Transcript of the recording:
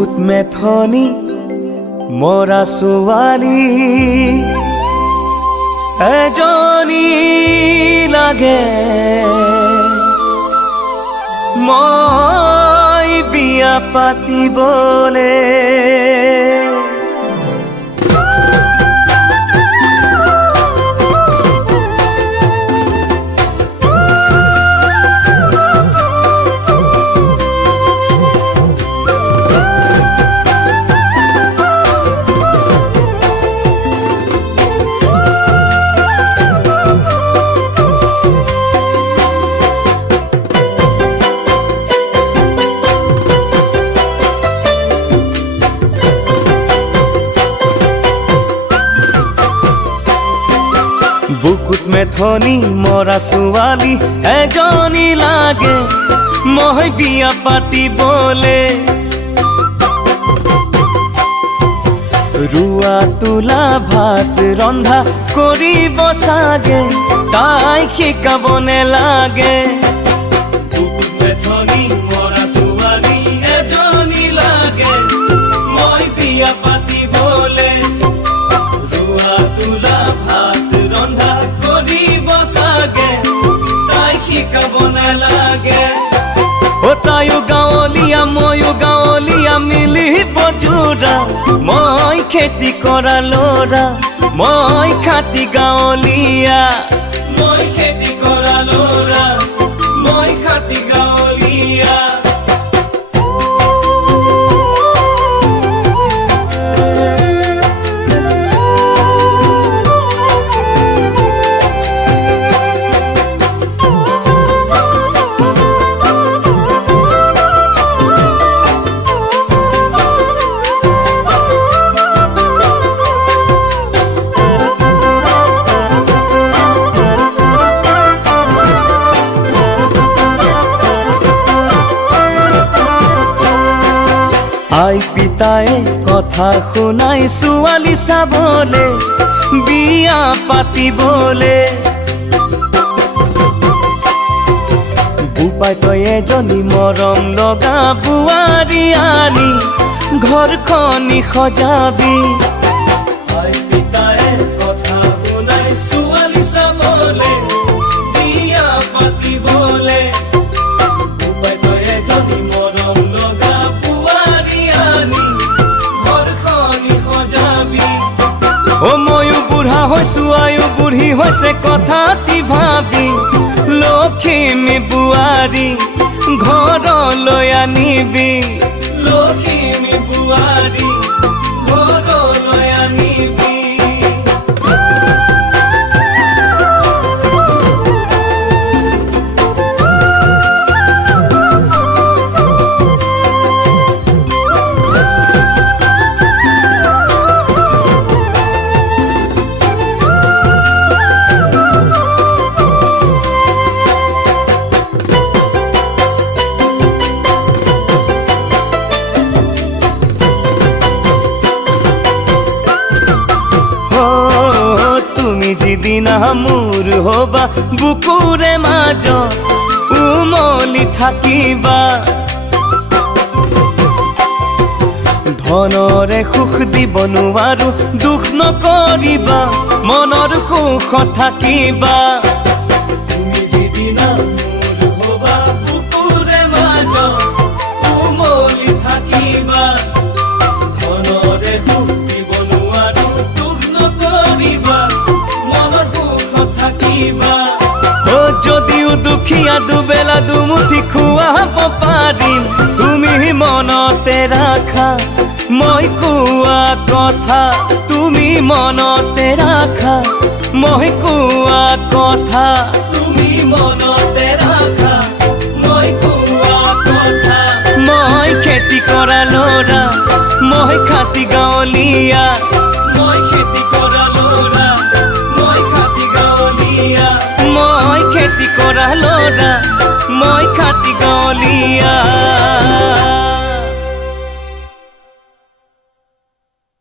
বুকুত মেথনি মৰা ছোৱালী এজনী লাগে মই বিয়া পাতিবলে বুকুত মেথনি মৰা ছোৱালী এজনী লাগে মই বিয়া পাতিবলে ৰুৱা তোলা ভাত ৰন্ধা কৰিব চাগে তাই শিকাব নেলাগে বুকুত মেথনি মৰা ছোৱালী এজনী লাগে মই বিয়া পাতিবলে ৰুৱা তোলা ভাত ৰন্ধা কৰিব চাগে তাই শিকাব নেলাগে ও তাইও গাঁৱলীয়া ময়ো গাঁৱলীয়া মিলিব জোৰা মই খেতি কৰা ল'ৰা মই খাটি গাঁৱলীয়া মই খেতি কৰা ল'ৰা মই খাটি গাঁৱলীয়া আই পিতায়ে কথা শুনাই ছোৱালী চাবলে বিয়া পাতিবলে বোপাই তই এজনী মৰম লগা বোৱাৰী আনি ঘৰখনি সজাবি আই পিতায়ে কথা শুনাই ছোৱালী চাবলে বিয়া পাতিবলে বোপাই তই এজনী মৰম লগা ও ময়ো বুঢ়া হৈছো আয়ো বুঢ়ী হৈছে কথাটি ভাবি লখিমী বোৱাৰী ঘৰলৈ আনিবি লখিমী বোৱাৰী ঘৰলৈ আনিবি যিদিনা মোৰ হবা বুকুৰে মাজ উমলি থাকিবা ধনৰে সুখ দিব নোৱাৰো দুখ নকৰিবা মনৰ সুখ থাকিবা তুমি যিদিনা মোৰ হবা বুকুৰে মাজ উমলি থাকিবা ধনৰে সুখ দিব নোৱাৰো দুখ নকৰিবা যদিও দুখীয়া দুবেলা দুমুঠি খুৱাব পাৰিম তুমি মনতে ৰাখা মই কোৱা কথা তুমি মনতে ৰাখা মই কোৱা কথা তুমি মনতে ৰাখা মই কোৱা কথা মই খেতি কৰা ল'ৰা মই খাটি গাঁৱলীয়া মই খেতি কৰা ল'ৰা মই খাটি গাঁৱলীয়া মই খেতি কৰা ল'ৰা মই খাটি গাঁৱলীয়া